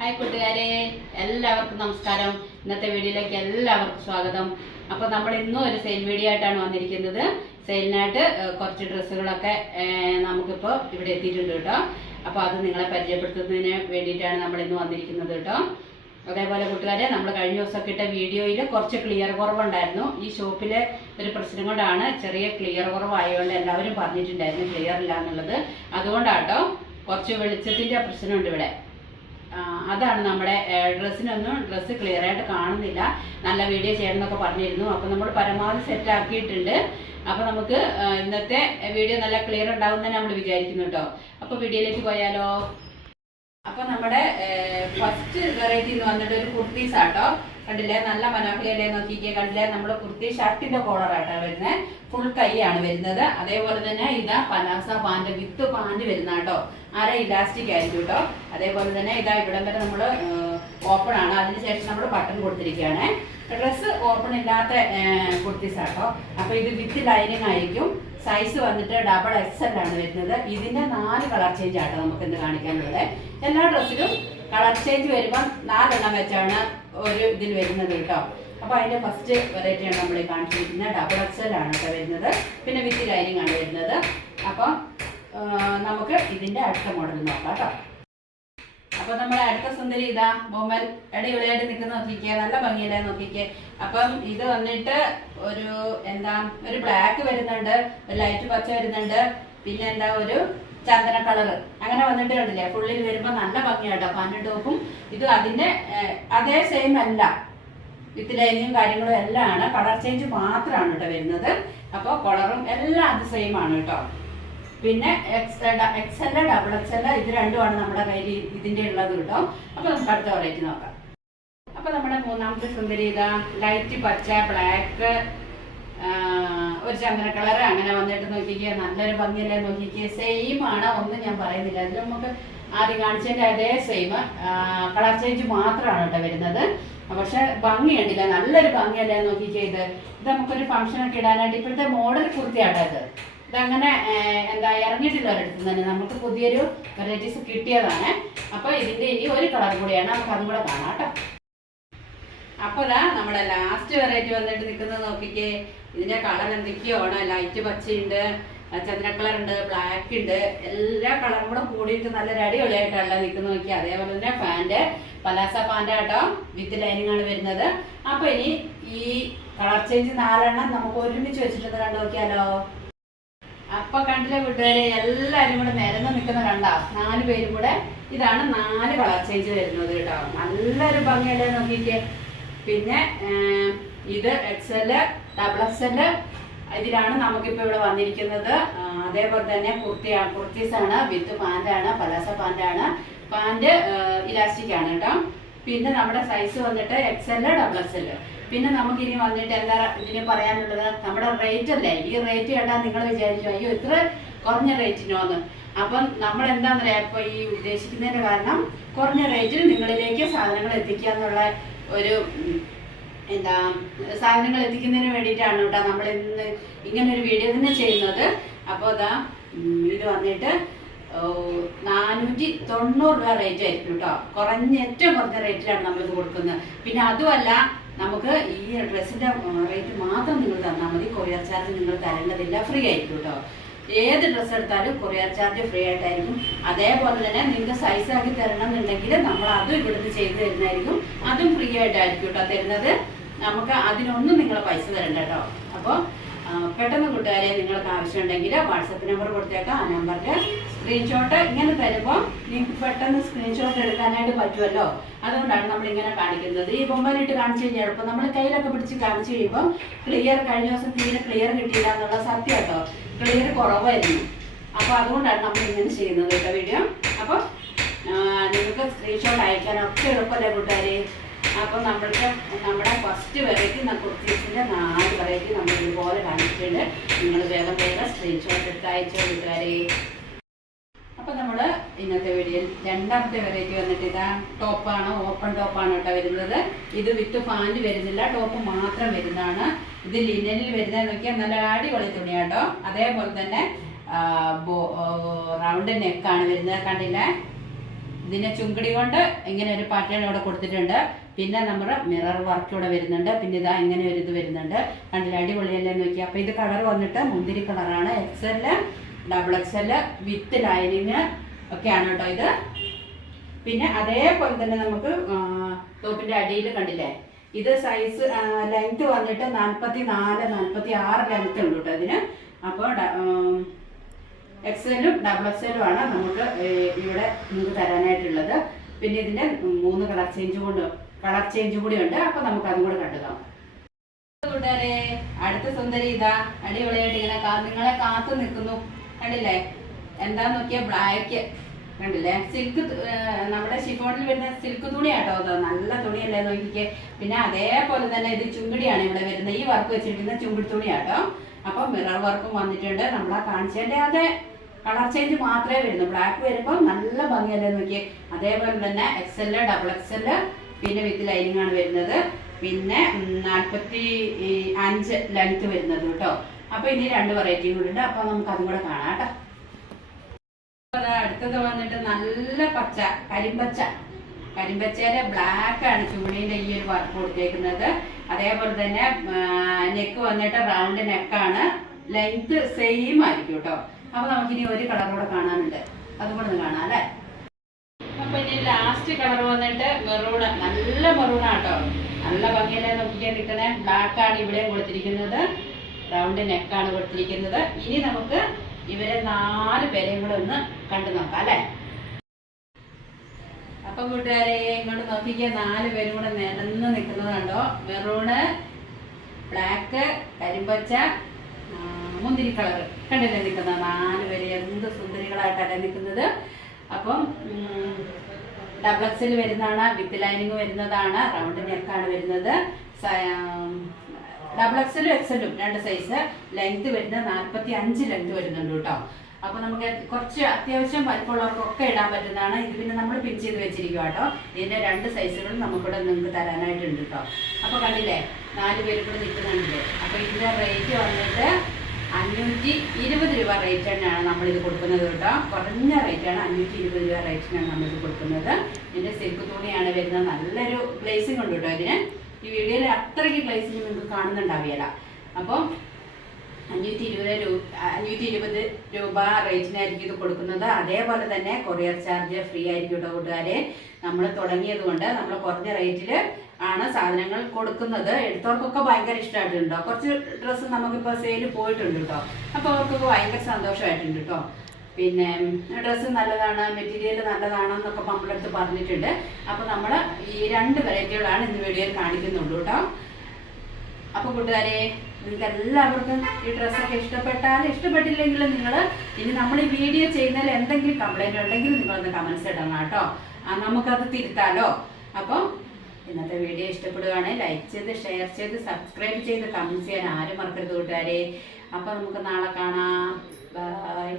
Hi കൂട്ടുകാരെ, എല്ലാവർക്കും നമസ്കാരം. ഇന്നത്തെ വീഡിയോയിലേക്ക് എല്ലാവർക്കും സ്വാഗതം. അപ്പോൾ നമ്മൾ ഇന്നും ഒരു സെയിൽ വീഡിയോ ആയിട്ടാണ് വന്നിരിക്കുന്നത്. സെയിലിനായിട്ട് കുറച്ച് ഡ്രസ്സുകളൊക്കെ നമുക്കിപ്പോൾ ഇവിടെ എത്തിയിട്ടുണ്ട് കേട്ടോ. അപ്പോൾ അത് നിങ്ങളെ പരിചയപ്പെടുത്തുന്നതിന് വേണ്ടിയിട്ടാണ് നമ്മൾ ഇന്ന് വന്നിരിക്കുന്നത് കേട്ടോ. അതേപോലെ കൂട്ടുകാരെ, നമ്മൾ കഴിഞ്ഞ ദിവസമൊക്കെ ഇട്ട വീഡിയോയിൽ കുറച്ച് ക്ലിയർ കുറവുണ്ടായിരുന്നു. ഈ ഷോപ്പിലെ ഒരു പ്രശ്നം കൊണ്ടാണ്, ചെറിയ ക്ലിയർ കുറവായതുകൊണ്ട് എല്ലാവരും പറഞ്ഞിട്ടുണ്ടായിരുന്നു ക്ലിയർ ഇല്ല എന്നുള്ളത്. അതുകൊണ്ടാട്ടോ കുറച്ച് വെളിച്ചത്തിൻ്റെ പ്രശ്നമുണ്ട് ഇവിടെ. അതാണ് നമ്മുടെ ഡ്രസ്സ് ക്ലിയർ ആയിട്ട് കാണുന്നില്ല. നല്ല വീഡിയോ ചെയ്യണമെന്നൊക്കെ പറഞ്ഞിരുന്നു. അപ്പോൾ നമ്മൾ പരമാവധി സെറ്റ് ആക്കിയിട്ടുണ്ട്. അപ്പോൾ നമുക്ക് ഇന്നത്തെ വീഡിയോ നല്ല ക്ലിയർ ഉണ്ടാകുമെന്ന് നമ്മൾ വിചാരിക്കുന്നു കേട്ടോ. അപ്പോൾ വീഡിയോയിലേക്ക് പോയാലോ. അപ്പോൾ നമ്മുടെ ഫസ്റ്റ് വെറൈറ്റി എന്ന് വന്നിട്ട് ഒരു കുർത്തീസ് ആട്ടോ. കണ്ടില്ലേ, നല്ല മനോഹരല്ലേ, നോക്കിക്കേ. കണ്ടില്ലേ, നമ്മൾ കുർത്തി ഷർട്ടിന്റെ കോളർ ആട്ടോ വരുന്നത്. ഫുൾ കൈയാണ് വരുന്നത്. അതേപോലെ തന്നെ ഇതാ പലാസ പാന്റ് വിത്ത് പാന്റ് വരുന്ന കേട്ടോ. അര ഇലാസ്റ്റിക് ആയിരിക്കും കേട്ടോ. അതേപോലെ തന്നെ ഇതാ ഇവിടം വരെ നമ്മൾ ഓപ്പൺ ആണ്. അതിനുശേഷം നമ്മൾ ബട്ടൺ കൊടുത്തിരിക്കുകയാണ്. ഡ്രസ്സ് ഓപ്പൺ ഇല്ലാത്ത കുർത്തീസ് ആട്ടോ. അപ്പൊ ഇത് വിത്ത് ലൈനിങ് ആയിരിക്കും. സൈസ് വന്നിട്ട് ഡബിൾ XL ആണ് വരുന്നത്. ഇതിന്റെ 4 കളർ ചേഞ്ച് ആട്ടോ നമുക്ക് ഇന്ന് കാണിക്കാനുള്ളത്. എല്ലാ ഡ്രസ്സിലും കളർ ചേഞ്ച് വരുമ്പോൾ 4 എണ്ണം വെച്ചാണ് ഒരു ഇതിൽ വരുന്നത് കേട്ടോ. അപ്പൊ അതിന്റെ ഫസ്റ്റ് വെറൈറ്റിയാണ് നമ്മൾ കാണിച്ചിരിക്കുന്നത്. ഡബിൾ XL ആണ് കേട്ടോ വരുന്നത്. പിന്നെ വിത്ത് ലൈനിങ് ആണ് വരുന്നത്. അപ്പൊ നമുക്ക് ഇതിന്റെ അടുത്ത മോഡൽ നോക്കാം കേട്ടോ. അപ്പൊ നമ്മുടെ അടുത്ത സുന്ദരി ഇതാ ബൊമ്മൽ ഇടയിലായിട്ട് നിൽക്കുന്ന നോക്കിക്കേ. നല്ല ഭംഗിയല്ലേ, നോക്കിക്കേ. അപ്പം ഇത് വന്നിട്ട് ഒരു ബ്ലാക്ക് വരുന്നുണ്ട്, ഒരു ലൈറ്റ് പച്ച വരുന്നുണ്ട്, പിന്നെ ഒരു ചന്ദന കളറ് അങ്ങനെ വന്നിട്ട് കണ്ടില്ലേ. ഫുള്ളിൽ വരുമ്പോ നല്ല ഭംഗിയാട്ടോ പാന്റും ടോപ്പും. ഇത് അതിന്റെ അതേ സെയിം അല്ല, വിത്ത് ലൈനിങ്ങും കാര്യങ്ങളും എല്ലാം ആണ്. കളർ ചേഞ്ച് മാത്രമാണ് കേട്ടോ വരുന്നത്. അപ്പോൾ കളറും എല്ലാം അത് സെയിം ആണ് കേട്ടോ. പിന്നെ XL ഡബിൾ XL ഇത് രണ്ടുമാണ് നമ്മുടെ കയ്യിൽ ഇതിന്റെ ഉള്ളത് കേട്ടോ. അപ്പൊ നമുക്ക് അടുത്ത വെറൈറ്റി നോക്കാം. അപ്പൊ നമ്മുടെ മൂന്നാമത്തെ സുന്ദരി ഇതാ ലൈറ്റ് പച്ച, ബ്ലാക്ക്, ഒരു ചന്ദന കളർ അങ്ങനെ വന്നിട്ട് നോക്കിക്കേ. നല്ലൊരു ഭംഗിയല്ലേ, നോക്കിക്കേ. സെയിം ആണ്, ഒന്നും ഞാൻ പറയുന്നില്ല. അതിൽ നമുക്ക് ആദ്യം കാണിച്ചതിന്റെ അതേ സെയിം, കളർ ചേഞ്ച് മാത്രമാണ് കേട്ടോ വരുന്നത്. പക്ഷെ ഭംഗി ഉണ്ടില്ല, നല്ലൊരു ഭംഗിയല്ലേ, നോക്കിക്കേ. ഇത് നമുക്കൊരു ഫംഗ്ഷനൊക്കെ ഇടാനായിട്ട് ഇപ്പോഴത്തെ മോഡൽ കുർത്തിയാട്ടോ ഇത്. ഇതങ്ങനെ ഇറങ്ങിയിട്ടില്ല ഒരിടത്ത് തന്നെ. നമുക്ക് പുതിയൊരു വെറൈറ്റീസ് കിട്ടിയതാണ്. അപ്പൊ ഇതിന്റെ ഇനി ഒരു കളർ കൂടിയാണ്, നമുക്ക് അതും കൂടെ കാണാം കേട്ടോ. അപ്പൊ ഇതാ നമ്മുടെ ലാസ്റ്റ് വെറൈറ്റി വന്നിട്ട് നിൽക്കുന്നത് നോക്കിക്കേ. ഇതിന്റെ കളർ എന്തൊക്കെയാണ്, ലൈറ്റ് പച്ചയുണ്ട്, ചന്ദ്ര കളർ ഉണ്ട്, ബ്ലാക്ക് ഉണ്ട്, എല്ലാ കളറും കൂടെ കൂടിയിട്ട് നല്ലൊരു അടിപൊളിയായിട്ടാണ് നിൽക്കുന്നത് നോക്കി. അതേപോലെ തന്നെ പാന്റ് പലാസ പാന്റ് ആട്ടോ, വിത്ത് ലൈനിങ് ആണ് വരുന്നത്. അപ്പൊ ഇനി ഈ കളർ ചേഞ്ച് 4 എണ്ണം നമുക്ക് ഒരുമിച്ച് വെച്ചിട്ട് കണ്ടു നോക്കിയാലോ. അപ്പൊ കണ്ടില്ലേ കൂട്ടുകാരെ, എല്ലാരും കൂടെ നിരന്ന് നിൽക്കുന്ന കണ്ടോ, 4 പേരും കൂടെ. ഇതാണ് 4 കളർ ചേഞ്ച് വരുന്നത് കേട്ടോ. നല്ലൊരു ഭംഗിയല്ലേ, നോക്കിക്കേ. പിന്നെ ഇത് XL ഡബിൾ XL ഇതിലാണ് നമുക്കിപ്പോൾ ഇവിടെ വന്നിരിക്കുന്നത്. അതേപോലെ തന്നെ കുർത്തീസാണ്, വിത്ത് പാന്റാണ്, പലാസ പാന്റാണ്. പാന്റ് ഇലാസ്റ്റിക് ആണ് കേട്ടോ. പിന്നെ നമ്മുടെ സൈസ് വന്നിട്ട് XL ഡബിൾ XL. പിന്നെ നമുക്ക് ഇനി വന്നിട്ട് എന്താ ഇതിന് പറയാനുള്ളത്, നമ്മുടെ റേറ്റ് അല്ലേ. ഈ റേറ്റ് കേട്ടാൽ നിങ്ങൾ വിചാരിച്ചു അയ്യോ ഇത്ര കുറഞ്ഞ റേറ്റിനോന്ന്. അപ്പം നമ്മൾ എന്താന്ന് പറയാ, ഇപ്പൊ ഈ ഉദ്ദേശിക്കുന്നതിന്റെ കാരണം കുറഞ്ഞ റേറ്റിൽ നിങ്ങളിലേക്ക് സാധനങ്ങൾ എത്തിക്കുക എന്നുള്ള ഒരു സാധനങ്ങൾ എത്തിക്കുന്നതിന് വേണ്ടിയിട്ടാണ് കേട്ടോ നമ്മൾ ഇന്ന് ഇങ്ങനെ ഒരു വീഡിയോ തന്നെ ചെയ്യുന്നത്. അപ്പോൾ അതാ ഇത് വന്നിട്ട് 490 രൂപ റേറ്റ് ആയിരിക്കും കേട്ടോ. ഏറ്റവും കുറഞ്ഞ റേറ്റിലാണ് നമ്മളിത് കൊടുക്കുന്നത്. പിന്നെ അതുമല്ല, നമുക്ക് ഈ ഡ്രസ്സിന്റെ റേറ്റ് മാത്രം നിങ്ങൾ തന്നാൽ മതി. കൊറിയർ ചാർജ് നിങ്ങൾ തരേണ്ടതില്ല, ഫ്രീ ആയിരിക്കും കേട്ടോ. ഏത് ഡ്രസ്സ് എടുത്താലും കൊറിയർ ചാർജ് ഫ്രീ ആയിട്ടായിരിക്കും. അതേപോലെ തന്നെ നിങ്ങൾക്ക് സൈസ് ആക്കി തരണം എന്നുണ്ടെങ്കിൽ നമ്മൾ അതും ഇവിടുന്ന് ചെയ്തു തരുന്നതായിരിക്കും. അതും ഫ്രീ ആയിട്ടായിരിക്കും കേട്ടോ തരുന്നത്. നമുക്ക് അതിനൊന്നും നിങ്ങൾ പൈസ തരണ്ട കേട്ടോ. അപ്പോൾ പെട്ടെന്ന് കൂട്ടുകാരെ, നിങ്ങൾക്ക് ആവശ്യമുണ്ടെങ്കിൽ വാട്സപ്പ് നമ്പർ കൊടുത്തേക്കാം. ആ നമ്പറിൽ സ്ക്രീൻഷോട്ട് ഇങ്ങനെ തരുമ്പോൾ നിങ്ങൾക്ക് പെട്ടെന്ന് സ്ക്രീൻഷോട്ട് എടുക്കാനായിട്ട് പറ്റുമല്ലോ. അതുകൊണ്ടാണ് നമ്മൾ ഇങ്ങനെ കാണിക്കുന്നത്. ഈ ബൊമ്മലിട്ട് കാണിച്ചു കഴിഞ്ഞാൽ എളുപ്പം നമ്മൾ കയ്യിലൊക്കെ പിടിച്ച് കാണിച്ചു കഴിയുമ്പോൾ കഴിഞ്ഞ ദിവസം തീരെ ക്ലിയർ കിട്ടിയില്ല എന്നുള്ള സത്യം കേട്ടോ. ക്ലിയർ കുറവായിരുന്നു. അപ്പോൾ അതുകൊണ്ടാണ് നമ്മൾ ഇങ്ങനെ ചെയ്യുന്നത് കേട്ടോ വീഡിയോ. അപ്പോൾ നിങ്ങൾക്ക് സ്ക്രീൻഷോട്ട് അയക്കാനൊക്കെ എളുപ്പമല്ലേ കൂട്ടുകാരെ. അപ്പോൾ നമ്മുടെ ഫസ്റ്റ് വെറൈറ്റി കുർത്തീസിന്റെ 4 വെറൈറ്റി നമ്മൾ ഇതുപോലെ കാണിച്ചിട്ടുണ്ട്. നിങ്ങൾ വേഗം സ്ക്രീൻഷോട്ട് എടുത്ത് അയച്ചോ കൂട്ടുകാരെ. അപ്പോൾ നമ്മൾ ഇന്നത്തെ വീഡിയോയിൽ രണ്ടാമത്തെ വെറൈറ്റി വന്നിട്ട് ഇതാ ടോപ്പാണ്, ഓപ്പൺ ടോപ്പാണ് കേട്ടോ വരുന്നത്. ഇത് വിത്ത് പാന്റ് വരുന്നില്ല, ടോപ്പ് മാത്രം വരുന്നതാണ്. ഇത് ലിനനിൽ വരുന്നത് നോക്കിയാൽ നല്ല അടിപൊളി തുണിയാട്ടോ. അതേപോലെ തന്നെ റൗണ്ട് നെക്കാണ് വരുന്നത്, കണ്ടില്ലേ. ഇതിനെ ചുങ്കടി കൊണ്ട് ഇങ്ങനെ ഒരു പാറ്റേൺ ഇവിടെ കൊടുത്തിട്ടുണ്ട്. പിന്നെ നമ്മുടെ മിറർ വർക്ക് ഇവിടെ വരുന്നുണ്ട്. പിന്നെ ഇതാ ഇങ്ങനെ ഒരു ഇത് വരുന്നുണ്ട്. കണ്ടില്ല, അടിപൊളിയല്ലേ നോക്കി. അപ്പോൾ ഇത് കളർ വന്നിട്ട് മുന്തിരി കളറാണ്. XL, XXL വിത്ത് ലൈനിങ് ഒക്കെയാണ് കേട്ടോ ഇത്. പിന്നെ അതേപോലെ തന്നെ നമുക്ക് ടോപ്പിന്റെ അടിയിൽ കണ്ടില്ലേ, ഇത് സൈസ് ലെങ്ത് വന്നിട്ട് 44, 46 ലെങ്ത് ഉണ്ട് കേട്ടോ ഇതിന്. അപ്പോൾ XL-ഉം XXL-ഉം ആണ് നമുക്ക് ഇവിടെ നിങ്ങൾക്ക് തരാനായിട്ടുള്ളത്. പിന്നെ ഇതിന്റെ 3 കളർ ചേഞ്ച് കൂടി ഉണ്ട്. അപ്പൊ നമുക്ക് അതും കൂടെ കണ്ടുകാം. കൂട്ടുകാരെ, അടുത്ത സുന്ദരി ഇതാ അടിപൊളിയായിട്ട് ഇങ്ങനെ നിങ്ങളെ കാത്തു നിൽക്കുന്നു. കണ്ടില്ലേ, എന്താന്ന് നോക്കിയാ ബ്ലാക്ക് കണ്ടില്ലേ, സിൽക്ക് നമ്മുടെ ഷിഫോണിൽ വരുന്ന സിൽക്ക് തുണിയാട്ടോ അത്. നല്ല തുണിയല്ലേ നോക്കിക്കേ. പിന്നെ അതേപോലെ തന്നെ ഇത് ചുങ്കിടിയാണ് ഇവിടെ വരുന്നത്. ഈ വർക്ക് വെച്ചിരിക്കുന്ന ചുങ്കിടി തുണിയാട്ടോ. അപ്പൊ മിറർ വർക്കും വന്നിട്ടുണ്ട്. നമ്മളാ കാണിച്ചതിന്റെ അതേ കളർ ചേഞ്ച് മാത്രമേ വരുന്നു. ബ്ലാക്ക് വരുമ്പോൾ നല്ല ഭംഗിയല്ലേ നോക്കിയേ. അതേപോലെ തന്നെ XL, XXL പിന്നെ വിത്ത് ലൈനിങ് ആണ് വരുന്നത്. പിന്നെ 45 ലെങ്ത് വരുന്നത് കേട്ടോ. അപ്പൊ ഇനി 2 വെറൈറ്റിയും കൂടി ഉണ്ട്. അപ്പൊ നമുക്ക് അതും കൂടെ കാണാം കേട്ടോ. അടുത്തത് വന്നിട്ട് നല്ല പച്ച, കരിമ്പച്ചയിലെ ബ്ലാക്ക് ആണ് ചുമണീന്റെ ഈ ഒരു വർക്ക് കൊടുത്തേക്കുന്നത്. അതേപോലെ തന്നെ നെക്ക് വന്നിട്ട് റൗണ്ട് നെക്കാണ്. ലെങ്ത് സെയിം ആയിരിക്കും കേട്ടോ. അപ്പൊ നമുക്കിനി ഒരു കളർ കൂടെ കാണാനുണ്ട്, അതും കൂടെ ഒന്ന് കാണാം അല്ലേ. അപ്പൊ ഇനി ലാസ്റ്റ് കളർ വന്നിട്ട് മെറൂൺ, നല്ല മെറൂണാട്ടോ. നല്ല ഭംഗിയല്ലേ നോക്കിക്കാൻ നിൽക്കുന്നത്. ബ്ലാക്ക് ആണ് ഇവിടെ കൊടുത്തിരിക്കുന്നത്. റൗണ്ട് നെക്കാണ് കൊടുത്തിരിക്കുന്നത്. ഇനി നമുക്ക് ഇവരെ 4 പേരെയും കൂടെ ഒന്ന് കണ്ടു നോക്കാം അല്ലേ. അപ്പൊ കൂട്ടുകാരെ ഇങ്ങോട്ട് നോക്കിക്കുക, 4 പേരും കൂടെ നിരന്ന് നിൽക്കുന്നത് കണ്ടോ. മെറൂണ്, ബ്ലാക്ക്, കരിമ്പച്ച, മുന്തിരി കളർ കണ്ടില്ലേ നിൽക്കുന്ന 4 പേര്. എന്ത് സുന്ദരികളായിട്ടല്ലേ നിൽക്കുന്നത്. അപ്പം XXL വരുന്നതാണ്, വിത്ത് ലൈനിങ് വരുന്നതാണ്, റൗണ്ട് നെക്കാണ് വരുന്നത്. XXL, XL-ഉം 2 size. ലെങ്ത് വരുന്നത് 45 ലെങ്ത് വരുന്നുണ്ട് കേട്ടോ. അപ്പൊ നമുക്ക് കുറച്ച് അത്യാവശ്യം വലിപ്പമുള്ളവർക്കൊക്കെ ഇടാൻ പറ്റുന്നതാണ് ഇത്. പിന്നെ നമ്മൾ പിൻ ചെയ്ത് വെച്ചിരിക്കുക കേട്ടോ. ഇതിന്റെ 2 സൈസുകളും നമുക്കിവിടെ നിങ്ങൾക്ക് തരാനായിട്ടുണ്ട് കേട്ടോ. അപ്പൊ കണ്ടില്ലേ, 4 പേര് കൂടെ നിൽക്കുന്നുണ്ടല്ലേ. അപ്പൊ ഇതിന്റെ റേറ്റ് വന്നിട്ട് 520 രൂപ റേറ്റ് തന്നെയാണ് നമ്മളിത് കൊടുക്കുന്നത് കേട്ടോ. കുറഞ്ഞ റേറ്റാണ്, 520 രൂപ റേറ്റിനാണ് നമ്മളിത് കൊടുക്കുന്നത്. ഇതിന്റെ സിൽക്ക് തുണിയാണ് വരുന്നത്. നല്ലൊരു ഗ്ലേസിംഗ് ഉണ്ട് കേട്ടോ ഇതിന്. ഈ വീഡിയോയിൽ അത്രയ്ക്ക് ഗ്ലേസിംഗ് നിങ്ങൾക്ക് കാണുന്നുണ്ടാവില്ല. അപ്പം 520 രൂപ റേറ്റിനായിരിക്കും ഇത് കൊടുക്കുന്നത്. അതേപോലെ തന്നെ കൊറിയർ ചാർജ് ഫ്രീ ആയിരിക്കും കേട്ടോ കൂട്ടുകാരെ. നമ്മൾ തുടങ്ങിയത് കൊണ്ട് നമ്മൾ കുറഞ്ഞ റേറ്റിൽ ആണ് സാധനങ്ങൾ കൊടുക്കുന്നത്. എടുത്തവർക്കൊക്കെ ഭയങ്കര ഇഷ്ടമായിട്ടുണ്ടോ. കുറച്ച് ഡ്രസ്സ് നമുക്കിപ്പോൾ സെയിൽ പോയിട്ടുണ്ട് കേട്ടോ. അപ്പോൾ അവർക്കൊക്കെ ഭയങ്കര സന്തോഷമായിട്ടുണ്ട് കേട്ടോ. പിന്നെ ഡ്രസ്സ് നല്ലതാണ്, മെറ്റീരിയൽ നല്ലതാണെന്നൊക്കെ നമ്മളടുത്ത് പറഞ്ഞിട്ടുണ്ട്. അപ്പോൾ നമ്മൾ ഈ 2 വെറൈറ്റികളാണ് ഇന്ന് വീഡിയോയിൽ കാണിക്കുന്നുള്ളൂ കേട്ടോ. അപ്പോൾ കൂട്ടുകാരെ, നിങ്ങൾക്ക് എല്ലാവർക്കും ഈ ഡ്രസ്സൊക്കെ ഇഷ്ടപ്പെട്ടില്ലെങ്കിൽ നിങ്ങൾ ഇനി നമ്മൾ ഈ വീഡിയോ ചെയ്യുന്നതിൽ എന്തെങ്കിലും കംപ്ലൈൻറ്റ് ഉണ്ടെങ്കിൽ നിങ്ങളൊന്ന് കമൻസ് ഇടണം കേട്ടോ. നമുക്കത് തിരുത്താലോ. അപ്പം ഇന്നത്തെ വീഡിയോ ഇഷ്ടപ്പെടുകയാണെങ്കിൽ ലൈക്ക് ചെയ്ത്, ഷെയർ ചെയ്ത്, സബ്സ്ക്രൈബ് ചെയ്ത്, കമൻസ് ചെയ്യാൻ ആരും മറക്കരുത് കൂട്ടുകാരെ. അപ്പോൾ നമുക്ക് നാളെ കാണാം. ബൈ.